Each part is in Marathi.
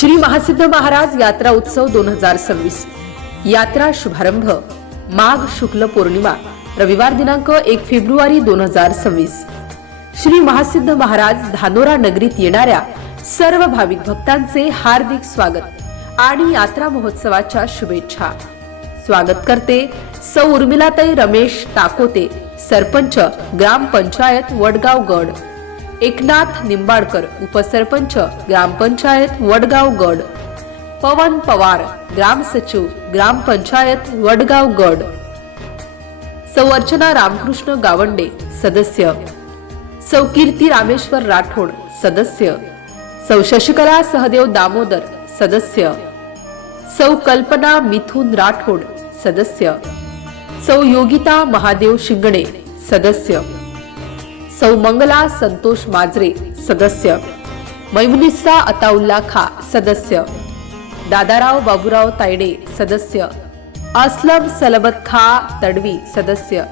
श्री महासिद्ध महाराज यात्रा उत्सव 2026 यात्रा शुभारंभ माघ शुक्ल पौर्णिमा रविवार दिनांक 1 फेब्रुवारी 2026। श्री महासिद्ध महाराज धानोरा नगरीत येणाऱ्या सर्व भाविक भक्तांचे हार्दिक स्वागत आणि यात्रा महोत्सवाच्या शुभेच्छा। स्वागत करते सौ उर्मिलाताई रमेश ताकोते, सरपंच ग्रामपंचायत वडगाव गड, एकनाथ निंबाडकर, उपसरपंच ग्रामपंचायत वडगाव गड, पवन पवार, ग्राम सचिव ग्रामपंचायत वडगाव गड, सौ अर्चना रामकृष्ण गावंडे, सदस्य, सौ कीर्ती रामेश्वर राठोड, सदस्य, सौ शशिकला सहदेव दामोदर, सदस्य, सौ कल्पना मिथुन राठोड, सदस्य, सौ योगिता महादेव शिंगणे, सदस्य, सौ मंगला संतोष माजरे, सदस्य, मैमुनिसा अताउल्ला खा, सदस्य, दादाराव बाबूराव तायडे, सदस्य, असलम सलबत खा तडवी, सदस्य,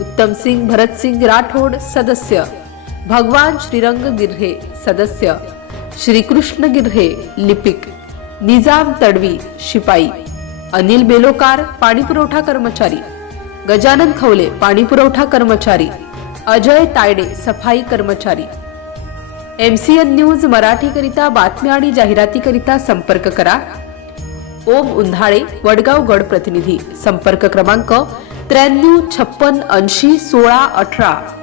उत्तम सिंग भरत सिंग राठोड, सदस्य, भगवान श्रीरंग गिर्हे, सदस्य, श्री कृष्ण गिर्हे लिपिक, निजाम तडवी शिपाई, अनिल बेलोकार पाणीपुरवठा कर्मचारी, गजानन खवले पाणीपुरवठा कर्मचारी, अजय तायडे सफाई कर्मचारी। MCN न्यूज मराठी करिता बातम्या आणि जाहिराती करिता संपर्क करा। ओम उंधाळे, वडगाव गड प्रतिनिधी, संपर्क क्रमांक 93 56 80 16 18।